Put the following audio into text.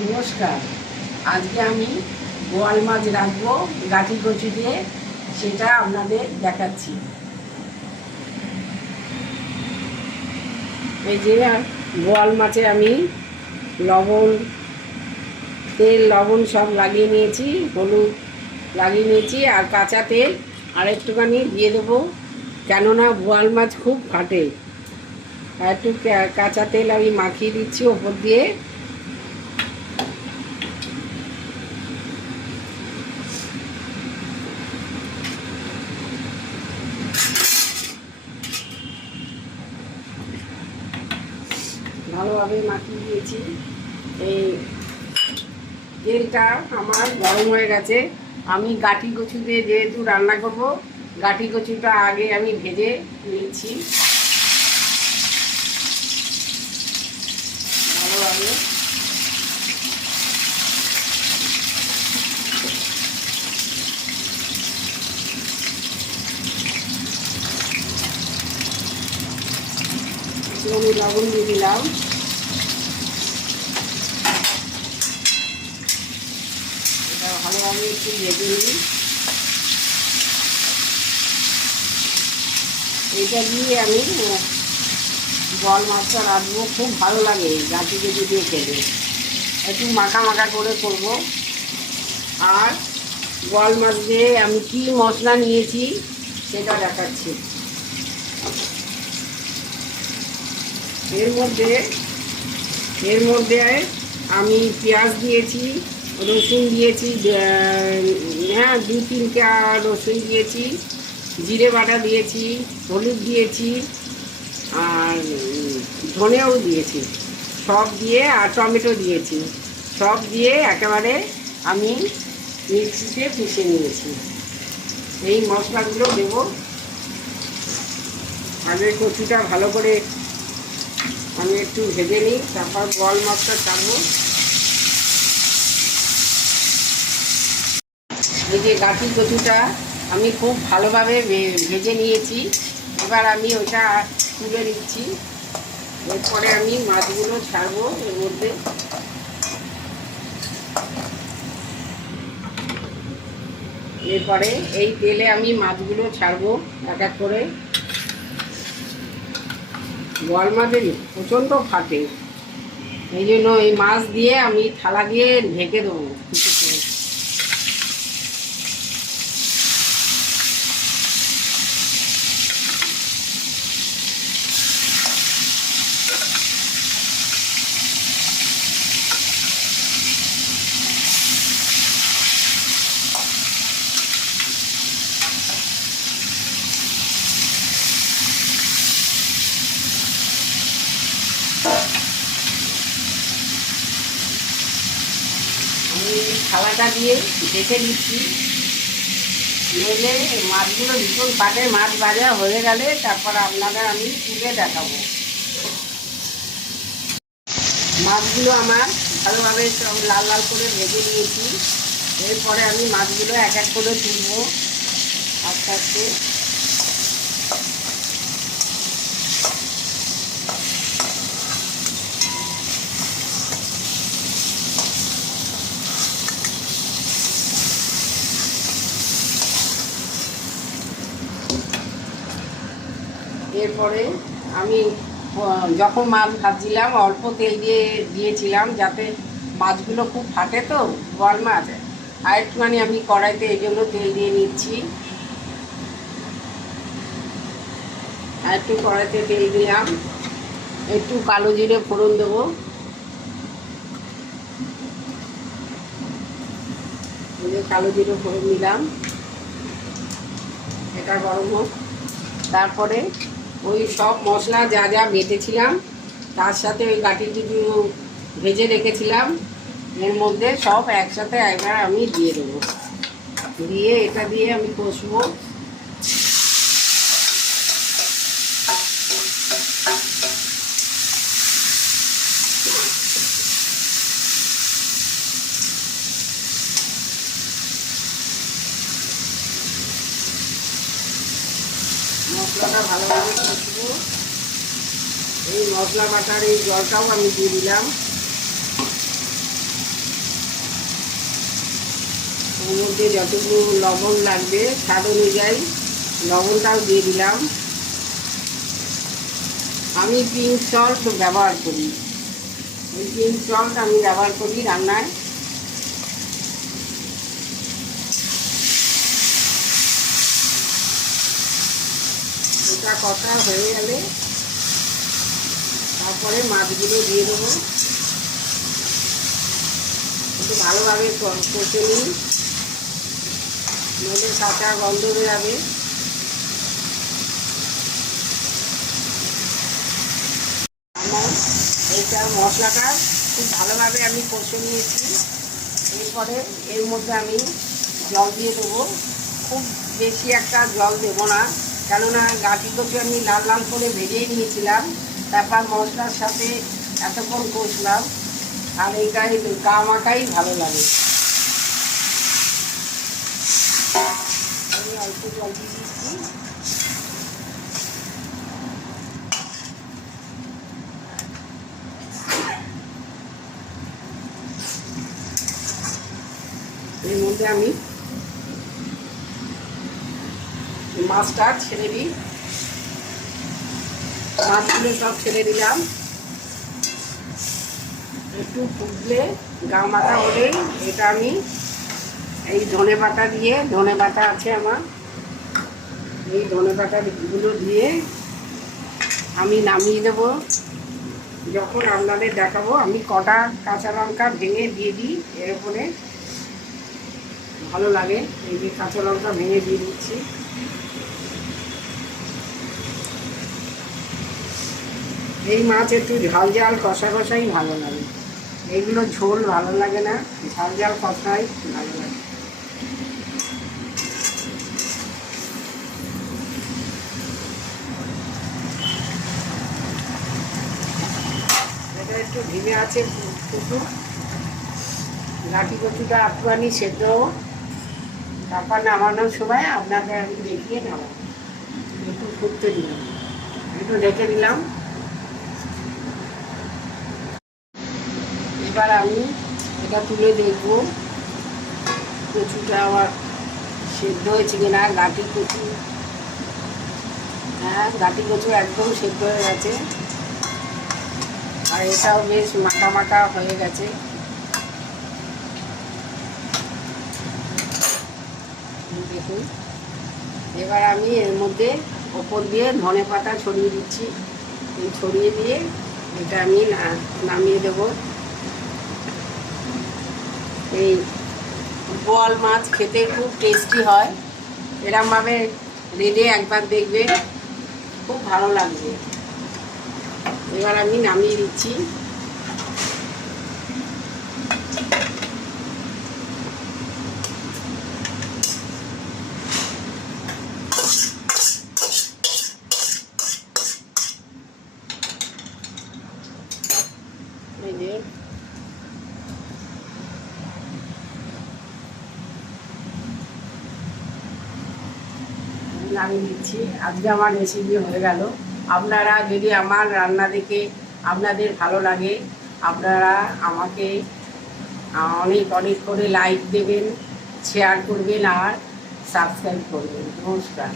নমস্কার। আজকে আমি বোয়াল মাছ রাখবো গাঠি কচু দিয়ে, সেটা আপনাদের দেখাচ্ছি। এই যে বোয়াল মাছে আমি লবণ, তেল, লবণ সব লাগিয়ে নিয়েছি, হলুদ লাগিয়ে নিয়েছি, আর কাঁচা তেল আর একটুখানি দিয়ে দেবো, কেননা বোয়াল মাছ খুব ফাটে। আর একটু কাঁচা তেল আমি মাখিয়ে দিচ্ছি ওপর দিয়ে। ভালোভাবে মাখিয়ে দিয়েছি। এই তেলটা আমার গরম হয়ে গেছে। আমি গাঠি কচু দিয়ে যেহেতু রান্না করব, গাঠি কচুটা আগে আমি ভেজে নিচ্ছি ভালোভাবে। আমি লবণ দিয়ে দিলাম। এটা ভালোভাবে একটু ভেজে নিই। এটা দিয়ে আমি বোয়াল মাছটা রাখবো, খুব ভালো লাগে গাঠি কচু দিয়ে খেতে। একটু মাখা মাখা করে করব। আর বোয়াল মাছ দিয়ে আমি কী মশলা নিয়েছি সেটা দেখাচ্ছি। এর মধ্যে আমি পেঁয়াজ দিয়েছি, রসুন দিয়েছি, হ্যাঁ 2-3টা রসুন দিয়েছি, জিরে বাটা দিয়েছি, হলুদ দিয়েছি, আর ধনেও দিয়েছি, সব দিয়ে, আর টমেটো দিয়েছি, সব দিয়ে একেবারে আমি মিক্সিতে পিষে নিয়েছি। এই মশলাগুলো দেবো। আগে কচুটা ভালো করে আমি একটু ভেজে নিই, তারপর বোয়াল মাছটা ছাড়বো। এই যে গাঠি কচুটা আমি খুব ভালোভাবে ভেজে নিয়েছি। এবার আমি ওটা তুলে নিচ্ছি। এরপরে আমি মাছগুলো ছাড়বো এর মধ্যে। এরপরে এই তেলে আমি মাছগুলো ছাড়বো এক এক করে। বোয়াল মাছের প্রচণ্ড ফাটে, এই জন্য এই মাছ দিয়ে আমি থালা দিয়ে ঢেকে দেবো। আমি থালাটা দিয়ে ঢেকে দিচ্ছি, নইলে মাছগুলো ভীষণ ফাটে। মাছ ভাজা হয়ে গেলে তারপর আপনাদের আমি তুলে দেখাবো। মাছগুলো আমার ভালোভাবে সব লাল লাল করে ভেজে নিয়েছি। এরপরে আমি মাছগুলো এক এক করে তুলবো আস্তে আস্তে। এরপরে আমি যখন মাছ ভাজছিলাম অল্প তেল দিয়েছিলাম, যাতে মাছগুলো খুব ফাটে, তো বোয়াল মাছ। আর একটুখানি আমি কড়াইতে এই জন্য তেল দিয়ে নিচ্ছি। আর একটু কড়াইতে তেল দিলাম, একটু কালো জিরে ফোড়ন দেবো। কালো জিরে ফোড়ন দিলাম, এটা গরম হোক। তারপরে ওই সব মশলা যা যা বেটেছিলাম, তার সাথে ওই গাঠি কচু ভেজে রেখেছিলাম, এর মধ্যে সব একসাথে একবার আমি দিয়ে দেবো। দিয়ে এটা দিয়ে আমি কষবো। মশলাটা ভালোভাবে কষবো। এই মশলা বাটার এই জলটাও আমি দিয়ে দিলাম। এর মধ্যে যতটুকু লবণ লাগবে স্বাদ অনুযায়ী লবণটাও দিয়ে দিলাম। আমি পিঙ্ক সল্ট ব্যবহার করি, এই পিঙ্ক সল্ট আমি ব্যবহার করি রান্নায়। এটা কষা হয়ে গেলে তারপরে মাছগুলো দিয়ে দেবো। একটু ভালোভাবে কষে নিই, নইলে কাঁচা গন্ধ বেরাবে। আমার এইটা মশলাটা খুব ভালোভাবে আমি কষে নিয়েছি। এরপরে এর মধ্যে আমি জল দিয়ে দেবো। খুব বেশি একটা জল দেবো না, কেননা গাঁটি কচু আমি লাল লাল করে ভেজেই নিয়েছিলাম, তারপর মশলার সাথে এতক্ষণ কষলাম, আর এইটাই গা মাখাই ভালো লাগে। আমি অল্প জল দিয়ে দিচ্ছি। এর মধ্যে আমি মাছটা ছেড়ে দিই, মাছগুলো সব ছেড়ে দিলাম। একটু ফুটলে গা মাখা হলে এটা আমি এই ধনে পাতা দিয়ে, ধনে পাতা আছে আমার, এই ধনে পাতাগুলো দিয়ে আমি নামিয়ে দেবো। যখন আপনাদের দেখাবো আমি কটা কাঁচা লঙ্কা ভেঙে দিয়ে দিই এর উপরে, ভালো লাগে। এই যে কাঁচা লঙ্কা ভেঙে দিয়ে দিচ্ছি। এই মাছ একটু ঝাল ঝাল কষা কষাই ভালো লাগে, এগুলো ঝোল ভালো লাগে না, ঝাল ঝাল কষাই ভালো লাগে। এটা একটু ঢিলে আছে ফুটুক, গাঁটি কচুটা একটুখানি সেদ্ধ, তারপর নামানোর সময় আপনাদের আমি দেখিয়ে নামাবো। একটু ফুটতে দিলাম, একটু ঢেকে দিলাম। এবার আমি এটা তুলে দেখবো কচুটা আবার সেদ্ধ হয়েছে কিনা। গাঁটি কচু, হ্যাঁ গাঁটি কচু একদম সেদ্ধ হয়ে গেছে, আর এটাও বেশ মাখা মাখা হয়ে গেছে। দেখুন, এবার আমি এর মধ্যে ওপর দিয়ে ধনে পাতা ছড়িয়ে দিচ্ছি। এই ছড়িয়ে দিয়ে এটা আমি নামিয়ে দেবো। এই বোয়াল মাছ খেতে খুব টেস্টি হয়, এরমভাবে রেঁধে একবার দেখবে, খুব ভালো লাগবে। এবার আমি নামিয়ে দিচ্ছি। এই যে নামিয়ে দিচ্ছি। আজকে আমার রেসিপি হয়ে গেল। আপনারা যদি আমার রান্না দেখে আপনাদের ভালো লাগে, আপনারা আমাকে অনেক অনেক করে লাইক দেবেন, শেয়ার করবেন আর সাবস্ক্রাইব করবেন। নমস্কার।